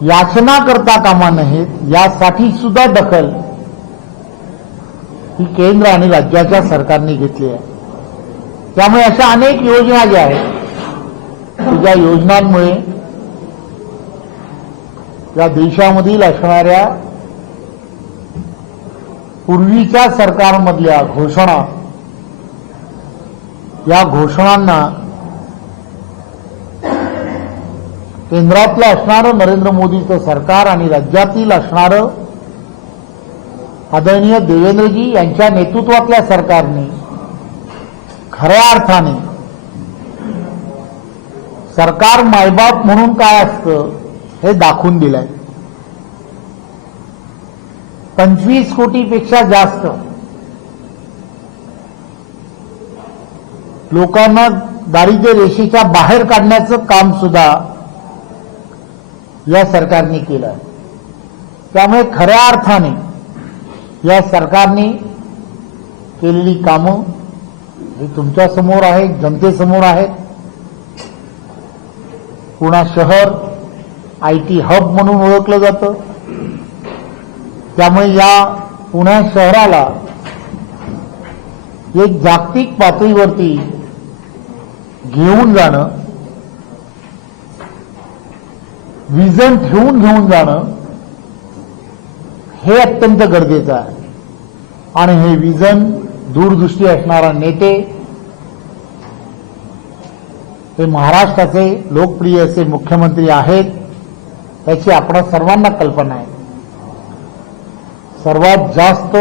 याचना करता कामा नयेत यासाठी सुद्धा दखल ही केंद्र आणि राज्याच्या सरकारने घेतली आहे। त्यामुळे अशा अनेक योजना ज्या आहेत ज्या योजनांमुळे या देशामधील असणाऱ्या पूर्वीच्या सरकारमधल्या घोषणा या घोषणांना केंद्रातलं असणारं नरेंद्र मोदीचं सरकार आणि राज्यातील असणारं आदरणीय देवेंद्रजी यांच्या नेतृत्वातल्या सरकारने खऱ्या अर्थाने सरकार मायबाप म्हणून काय असतं हे दाखवून दिलंय। 25 कोटीपेक्षा जास्त लोकांना दारिद्र्य रेषेच्या बाहेर काढण्याचं काम सुद्धा या सरकारने केलं। त्यामुळे खऱ्या अर्थाने या सरकारने केलेली कामं ही तुमच्या समोर आहेत, जनतेसमोर आहेत। पुणे शहर IT हब म्हणून ओळखलं जातं। त्यामुळे या पुणे शहराला एक जागतिक पातळीवरती घेऊन जाणं, विजन ठेवून घेऊन जाणं हे अत्यंत गरजेचं आहे। आणि हे विजन दूरदृष्टी असणारा नेते हे महाराष्ट्राचे लोकप्रिय असे मुख्यमंत्री आहेत याची आपण सर्वांना कल्पना आहे। सर्वात जास्त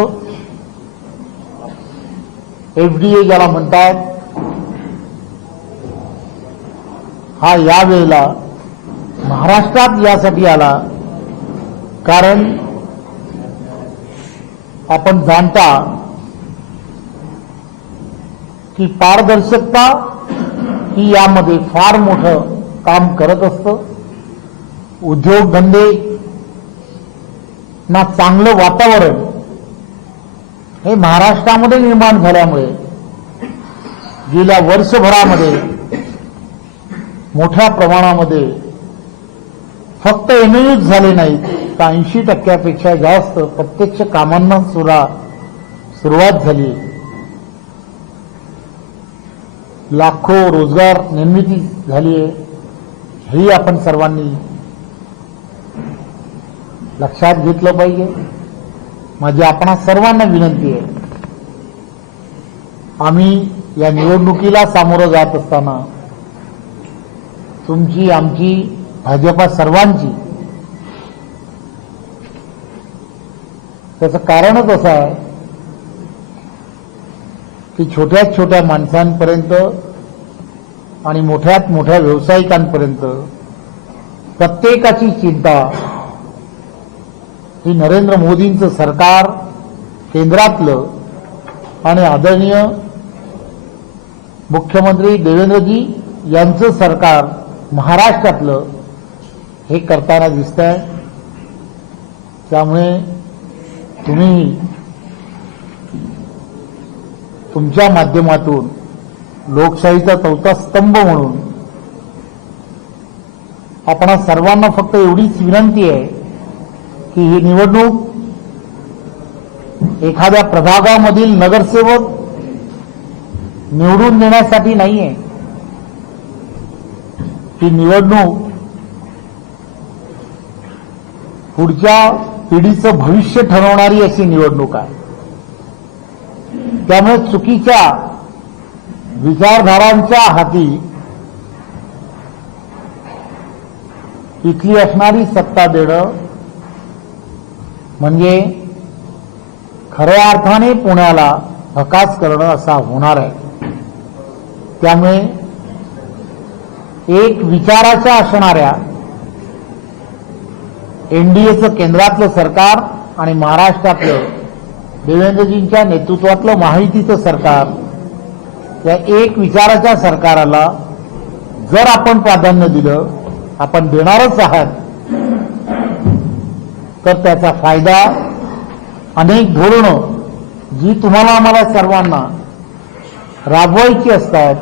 FDA ज्याला म्हणतात हा यावेळेला महाराष्ट्रात यासाठी आला कारण आपण जाणता की पारदर्शकता ही यामध्ये फार मोठं काम करत असतं। उद्योगधंदे ना चांगलं वातावरण हे महाराष्ट्रामध्ये निर्माण झाल्यामुळे गेल्या वर्षभरामध्ये मोठ्या प्रमाणामध्ये फक्त MOUच झाले नाहीत तर 80% जास्त प्रत्यक्ष कामांना सुद्धा सुरुवात झाली। लाखो रोजगार निर्मिती झाली आहे हेही आपण सर्वांनी लक्षात घेतलं पाहिजे। माझी आपणा सर्वांना विनंती आहे, आम्ही या निवडणुकीला सामोरं जात असताना तुमची, आमची, भाजपा सर्वांची त्याचं कारणच असं आहे की छोट्यात छोट्या माणसांपर्यंत आणि मोठ्यात मोठ्या व्यावसायिकांपर्यंत प्रत्येकाची चिंता ही नरेंद्र मोदींचं सरकार केंद्रातलं आणि आदरणीय मुख्यमंत्री देवेंद्रजी यांचं सरकार महाराष्ट्रातलं हे करताना दिसतंय। त्यामुळे तुम्ही तुमच्या माध्यमातून लोकशाहीचा चौथा स्तंभ म्हणून आपणा सर्वांना फक्त एवढीच विनंती आहे की ही निवडणूक एखाद्या प्रभागामधील नगरसेवक निवडून देण्यासाठी नाहीये। ही निवडणूक पुढच्या पिढीचं भविष्य ठरवणारी अशी निवडणूक आहे। त्यामुळे चुकीच्या विचारधारांच्या हाती इथली असणारी सत्ता देणं म्हणजे खऱ्या अर्थाने पुण्याला हकास करणं असा होणार आहे। त्यामुळे एक विचाराच्या असणाऱ्या NDAचं केंद्रातलं सरकार आणि महाराष्ट्रातलं देवेंद्रजींच्या नेतृत्वातलं महायुतीचं सरकार या एक विचाराच्या सरकाराला जर आपण प्राधान्य दिलं, आपण देणारच आहात, तर त्याचा फायदा अनेक धोरणं जी तुम्हाला आम्हाला सर्वांना राबवायची असतात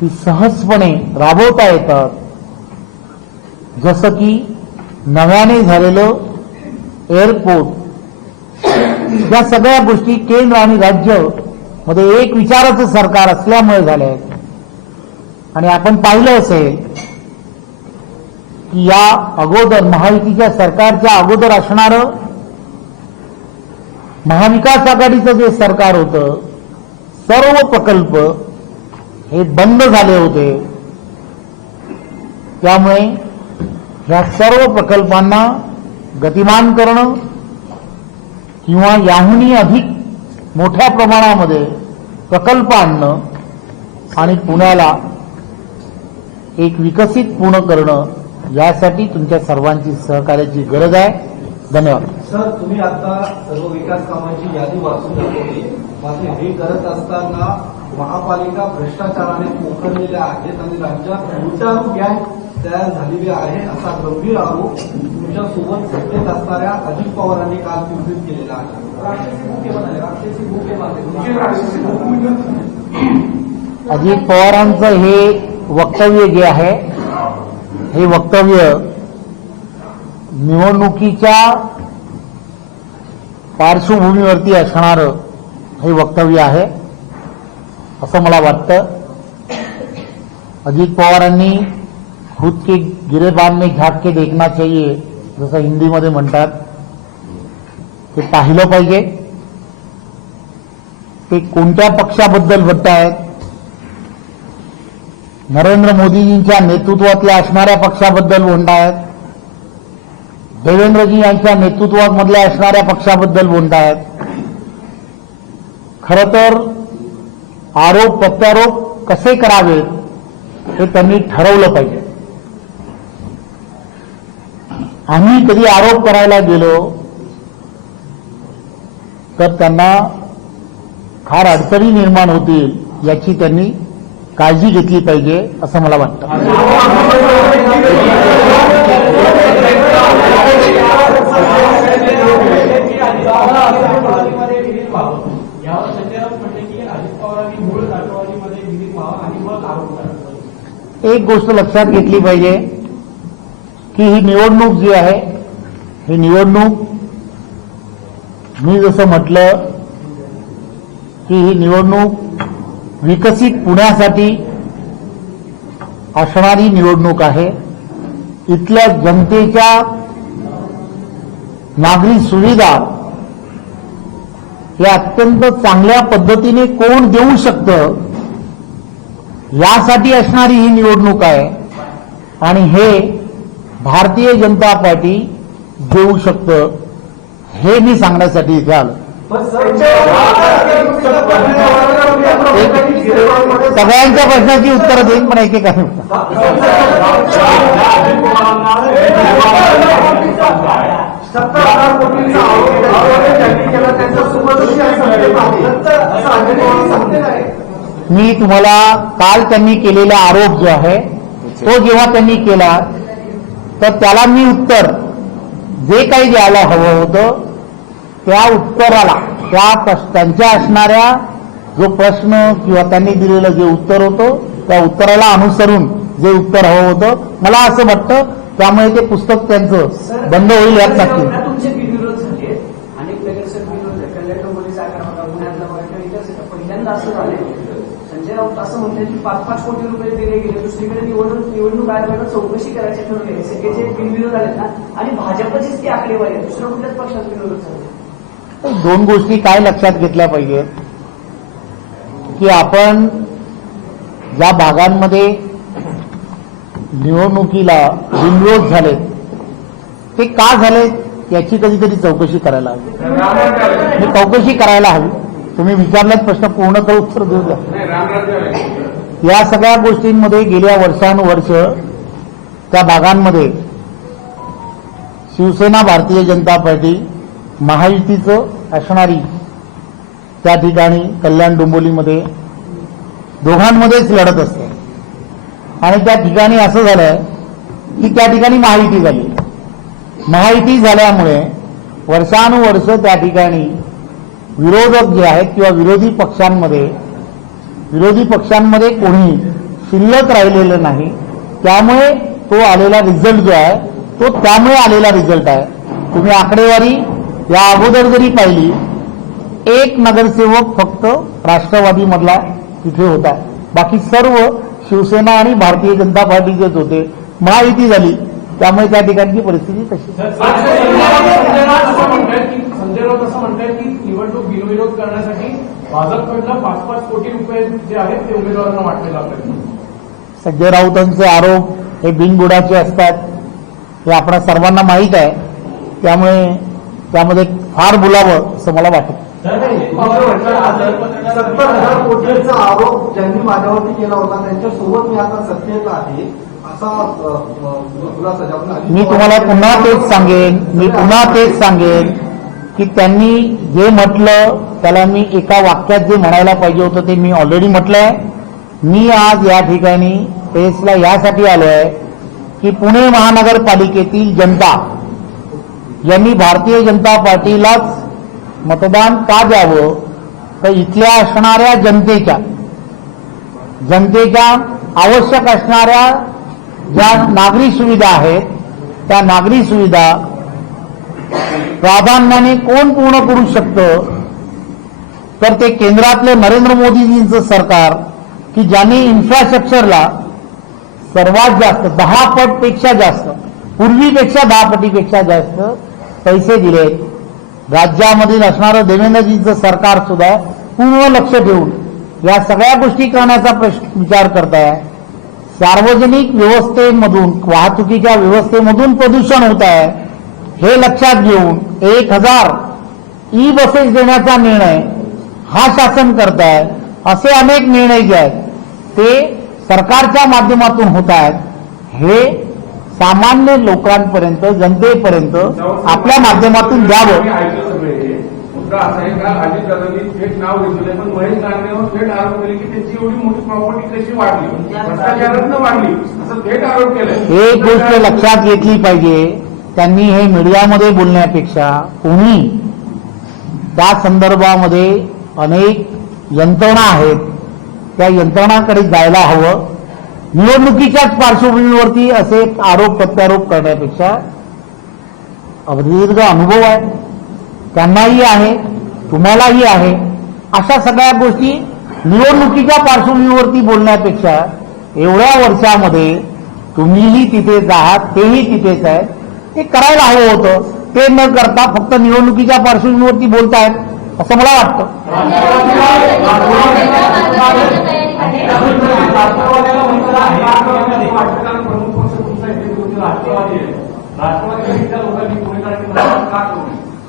ती सहजपणे राबवता येतात जसं की नव्याने झालेलं एअरपोर्ट, या सगळ्या गोष्टी केंद्र आणि राज्य मध्ये एक विचाराचं सरकार असल्यामुळे झाले आहेत. आणि आपण पाहिलं असेल की या अगोदर महायुतीच्या सरकारच्या अगोदर असणारं महाविकास आघाडीचं जे सरकार होतं, सर्व प्रकल्प हे बंद झाले होते. त्यामुळे ह्या सर्व प्रकल्पांना गतिमान करणं किंवा याहूनही अधिक मोठ्या प्रमाणामध्ये प्रकल्प आणणं आणि पुण्याला एक विकसित पूर्ण करणं, यासाठी तुमच्या सर्वांची सहकार्याची गरज आहे. धन्यवाद. सर, तुम्ही आता सर्व विकास कामांची यादी वाचून दाखवली, मात्र हे करत असताना महापालिका भ्रष्टाचाराने पोखरलेल्या आहेत आणि राज्यात लुटारू गँग तयार झालेली आहे, असा गंभीर आरोप तुमच्यासोबत सत्तेत असणाऱ्या अजित पवारांनी काल निश्चित केलेला आहे. अजित पवारांचं हे वक्तव्य जे आहे, हे वक्तव्य निवडणुकीच्या पार्श्वभूमीवरती असणारं हे वक्तव्य आहे असं मला वाटतं. अजित पवारांनी खुद के गिरेबान में झाँक के देखना चाहिए, जसं हिंदीमध्ये म्हणतात, ते पाहिलं पाहिजे. ते कोणत्या पक्षाबद्दल बोलतायत? नरेंद्र मोदीजींच्या नेतृत्वातल्या असणाऱ्या पक्षाबद्दल बोलतायत, देवेंद्रजी यांच्या नेतृत्वामधल्या असणाऱ्या पक्षाबद्दल बोलतायत. खरं तर आरोप प्रत्यारोप कसे करावेत हे त्यांनी ठरवलं पाहिजे. आम्ही कधी आरोप करायला गेलो तर त्यांना फार अडचणी निर्माण होतील याची त्यांनी काळजी घेतली पाहिजे असं मला वाटतं. एक गोष्ट लक्षात घेतली पाहिजे की ही निवडणूक जी आहे, ही निवडणूक मी जसं म्हटलं की ही निवडणूक विकसित पुण्यासाठी असणारी निवडणूक आहे. इथल्या जनतेच्या नागरी सुविधा या अत्यंत चांगल्या पद्धतीने कोण देऊ शकतं यासाठी असणारी ही निवडणूक आहे आणि हे भारतीय जनता पार्टी देऊ शकतं हे मी सांगण्यासाठी इथे आलो. सगळ्यांच्या प्रश्नाची उत्तरं देईन, पण एकेकाने मी तुम्हाला काल त्यांनी केलेला आरोप जो आहे तो जेव्हा त्यांनी केला तर त्याला मी उत्तर जे काही द्यायला हवं होतं त्या उत्तराला, त्यांच्या असणाऱ्या जो प्रश्न किंवा त्यांनी दिलेलं जे उत्तर होतं त्या उत्तराला अनुसरून जे उत्तर हवं होतं, मला असं वाटतं. त्यामुळे ते पुस्तक त्यांचं बंद होईल यात नक्की. संजय राऊत असं म्हणतात की 5-5 कोटी रुपये दिले गेले, दुसरीकडे निवडणूक आयोगानं चौकशी करायची ठरवली. सगळे जे बिनविरोध आलेत ना, आणि भाजपचीच ती आकडेवारी आहे, दुसऱ्या कुठल्याच पक्षात विरोध झाले. दोन गोष्टी काय लक्षात घेतल्या पाहिजेत की आपण ज्या भागांमध्ये निवडणुकीला बिनविरोध झाले ते का झाले याची कधीतरी चौकशी करायला हवी. ही चौकशी करायला हवी. तुम्ही विचारलाच प्रश्न पूर्ण करून उत्तर देऊ द्या. या सगळ्या गोष्टींमध्ये गेल्या वर्षानुवर्ष त्या भागांमध्ये शिवसेना, भारतीय जनता पार्टी, महायुतीचं असणारी त्या ठिकाणी कल्याण डोंबिवलीमध्ये दोघांमध्येच लढत असते आणि त्या ठिकाणी असं झालंय की त्या ठिकाणी महायुती झाली. महायुती झाल्यामुळे वर्षानुवर्ष त्या ठिकाणी विरोधक जे आहेत किंवा विरोधी पक्षांमध्ये कोणी शिल्लक राहिलेलं नाही. त्यामुळे तो आलेला रिझल्ट जो आहे तो त्यामुळे आलेला रिझल्ट आहे. तुम्ही आकडेवारी या अगोदर जरी पाहिली, एक नगरसेवक फक्त राष्ट्रवादी मधला तिथे होता, बाकी सर्व शिवसेना आणि भारतीय जनता पार्टीचेच होते. महायुती झाली त्यामुळे त्या ठिकाणची परिस्थिती तशी. संजय राऊत असं म्हणतात की निवडणूक बिनविरोध करण्यासाठी भाजपकडनं 5-5 कोटी रुपये जे आहेत ते उमेदवारांना वाटले जातात. संजय राऊतांचे आरोप हे बिनबुडाचे असतात हे आपणा सर्वांना माहीत आहे. त्यामुळे त्यामध्ये फार बोलावं असं मला वाटतं. 70,000 कोटींचा आरोप ज्यांनी माझ्यावरती केला होता त्यांच्यासोबत मी आता सत्तेत आहे असा खुलासा आपण मी तुम्हाला पुन्हा तेच सांगेन की त्यांनी जे म्हटलं त्याला मी एका वाक्यात जे म्हणायला पाहिजे होतं ते मी ऑलरेडी म्हटलंय. मी आज या ठिकाणी प्रेसला यासाठी आलो आहे की पुणे महानगरपालिकेतील जनता यांनी भारतीय जनता पार्टीलाच मतदान का द्यावं, तर इथल्या असणाऱ्या जनतेच्या आवश्यक असणाऱ्या ज्या नागरी सुविधा आहेत त्या नागरी सुविधा प्राधान्याने कोण पूर्ण करू शकतं, तर ते केंद्रातलं नरेंद्र मोदीजींचं सरकार की ज्यांनी इन्फ्रास्ट्रक्चरला सर्वात जास्त 10 पटपेक्षा जास्त, पूर्वीपेक्षा 10 पटीपेक्षा जास्त पैसे दिलेत. राज्यामधील असणारं देवेंद्रजींचं सरकार सुद्धा पूर्ण लक्ष ठेवून या सगळ्या गोष्टी करण्याचा विचार करत आहे. सार्वजनिक व्यवस्थेमधून, वाहतुकीच्या व्यवस्थेमधून प्रदूषण होत आहे हे लक्षात घेऊन 1000 ई बसेस देण्याचा निर्णय हा शासन करत आहे. असे अनेक निर्णय जे आहेत ते सरकारच्या माध्यमातून होत आहेत. हे सामान्य लोकांपर्यंत, जनतेपर्यंत आपल्या माध्यमातून द्यावं. असं आहे का, अजितदादांनी थेट नाव घेतलं पण महेश दानवेवर थेट आरोप केले की त्यांची एवढी मोठी प्रॉपर्टी कशी वाढली, भ्रष्टाचारातनं वाढली असं थेट आरोप केलं. एक गोष्ट लक्षात घेतली पाहिजे, त्यांनी हे मीडियामध्ये बोलण्यापेक्षा कोणी त्या संदर्भामध्ये अनेक यंत्रणा आहेत त्या यंत्रणाकडे जायला हवं. निवडणुकीच्याच पार्श्वभूमीवरती असे आरोप प्रत्यारोप करण्यापेक्षा दीर्घ अनुभव आहे, त्यांनाही आहे, तुम्हालाही आहे. अशा सगळ्या गोष्टी निवडणुकीच्या पार्श्वभूमीवरती बोलण्यापेक्षा एवढ्या वर्षामध्ये तुम्हीही तिथेच आहात, तेही तिथेच आहेत, ते करायला हवं होतं. ते न करता फक्त निवडणुकीच्या पार्श्वभूमीवरती बोलतायत असं मला वाटतं. राष्ट्रवादी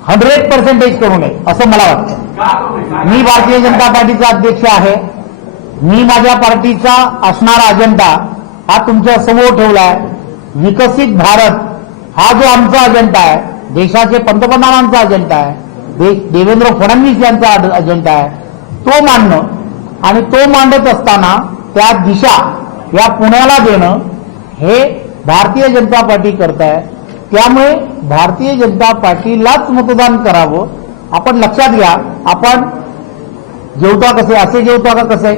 100% करू नये असं मला वाटतं. मी भारतीय जनता पार्टीचा अध्यक्ष आहे. मी माझ्या पार्टीचा असणारा अजेंडा हा तुमच्या समोर ठेवला आहे. विकसित भारत हा जो आमचा अजेंडा आहे, देशाचे पंतप्रधानांचा अजेंडा आहे, देवेंद्र फडणवीस यांचा अजेंडा आहे, तो मांडणं आणि तो मांडत असताना त्या दिशा या पुण्याला देणं हे भारतीय जनता पार्टी करत आहे. त्यामुळे भारतीय जनता पार्टीलाच मतदान करावं. आपण लक्षात घ्या, आपण जेवता कसे, असे जेवता का कसे,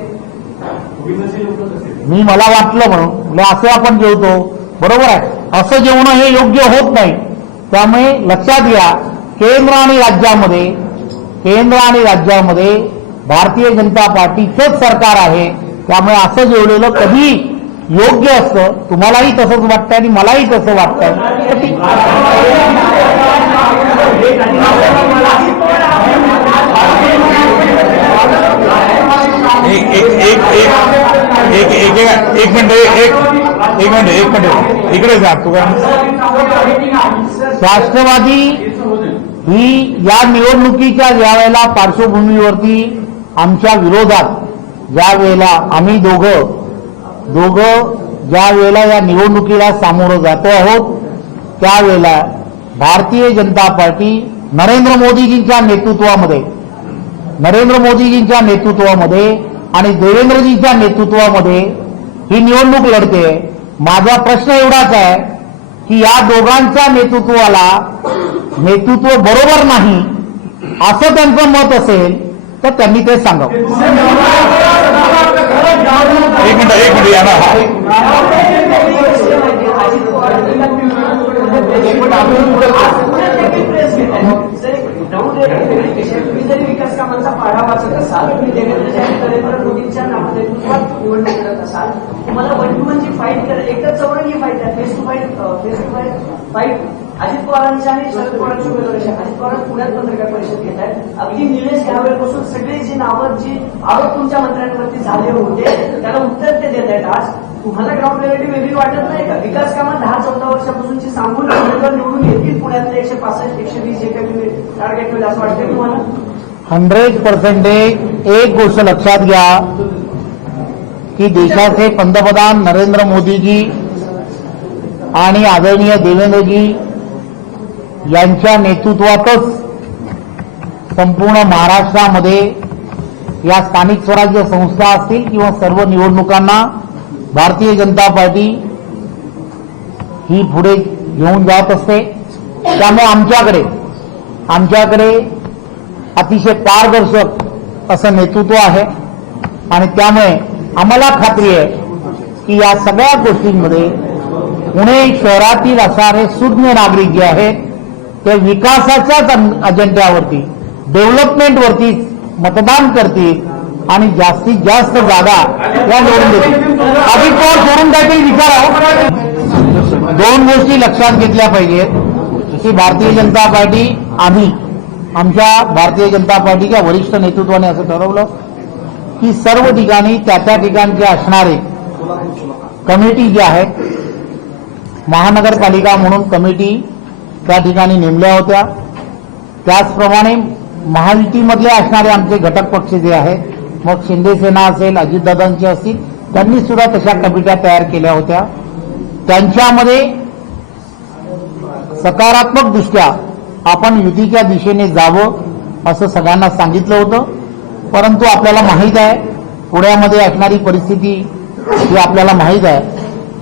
मी मला वाटलं म्हणून असे आपण जेवतो, बरोबर आहे. असं जेवणं हे योग्य होत नाही. त्यामुळे लक्षात घ्या, केंद्र आणि राज्यामध्ये भारतीय जनता पार्टीचंच सरकार आहे. त्यामुळे असं जेवलेलं कधी योग्य असतं. तुम्हालाही तसंच वाटतं आणि मलाही तसं वाटतं. एक मिनिट इकडे जा. तू राष्ट्रवादी ही या निवडणुकीच्या ज्या वेळेला पार्श्वभूमीवरती आमच्या विरोधात ज्या वेळेला आम्ही दोघं ज्या वेळेला या निवडणुकीला सामोरं जातो आहोत त्यावेळेला भारतीय जनता पार्टी नरेंद्र मोदीजींच्या नेतृत्वामध्ये आणि देवेंद्रजींच्या नेतृत्वामध्ये ही निवडणूक लढते. माझा प्रश्न एवढाच आहे की या दोघांच्या नेतृत्व बरोबर नाही असं त्यांचं मत असेल तर त्यांनी ते सांगावं. अजित एकच चौरंगी फाईट आहे, फेस टू फाईट अजित पवारांच्या आणि शरद पवारांची उमेदवारी. अजित पवार पुण्यात पत्रकार परिषद घेत आहेत. अगदी निलेश घ्यावेपासून सगळे जी नावं जी आरोप तुमच्या मंत्र्यांवरती झाले होते त्याला उत्तर ते देत आहेत. आज तुम्हाला ग्राउंड रियालिटी वेगळी वाटत नाही का? विकास कामात 10-14 वर्षापासूनची सांगून उमेदवार निवडून येतील पुण्यातले 165-120 जे काही टार्गेट होईल असं वाटतंय तुम्हाला? 100% एक गोष्ट लक्षात घ्या की देशाचे पंतप्रधान नरेंद्र मोदीजी आणि आदरणीय देवेंद्रजी यांच्या नेतृत्वातच संपूर्ण महाराष्ट्रामध्ये या स्थानिक स्वराज्य संस्था असतील किंवा सर्व निवडणुकांना भारतीय जनता पार्टी ही पुढे घेऊन जात असते. त्यामुळे आमच्याकडे अतिशय पारदर्शक असं नेतृत्व आहे आणि त्यामुळे आम्हाला खात्री आहे की या सगळ्या गोष्टींमध्ये पुणे शहरातील असणारे सुज्ञ नागरिक जे आहेत ते विकासाच्याच अजेंड्यावरती डेव्हलपमेंटवरती मतदान करतील आणि जास्तीत जास्त जागा या निवडून देतील. अजित पवार सोडून काहीतरी विचारा. दोन गोष्टी लक्षात घेतल्या पाहिजेत की भारतीय जनता पार्टी आमच्या भारतीय जनता पार्टीच्या वरिष्ठ नेतृत्वाने असं ठरवलं की सर्व ठिकाणी त्या ठिकाणचे असणारे कमिटी जे आहेत महानगरपालिका म्हणून कमिटी त्या ठिकाणी नेमल्या होत्या. त्याचप्रमाणे महायुतीमधले असणारे आमचे घटक पक्ष जे आहेत, मग शिंदे सेना असेल, अजितदादांचे असतील, त्यांनी सुद्धा तशा कमिट्या तयार केल्या होत्या. त्यांच्यामध्ये सकारात्मक दृष्ट्या आपण युतीच्या दिशेने जावं असं सगळ्यांना सांगितलं होतं. परंतु आपल्याला माहीत आहे पुण्यामध्ये असणारी परिस्थिती ही आपल्याला माहीत आहे.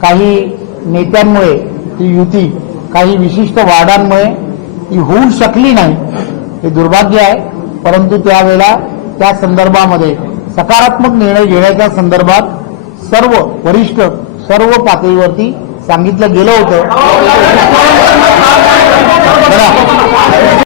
काही नेत्यांमुळे ती युती काही विशिष्ट वार्डांमुळे ती होऊ शकली नाही, हे दुर्भाग्य आहे. परंतु त्यावेळेला त्या संदर्भामध्ये सकारात्मक निर्णय घेण्याच्या संदर्भात सर्व वरिष्ठ सर्व पातळीवरती सांगितलं गेलं होतं.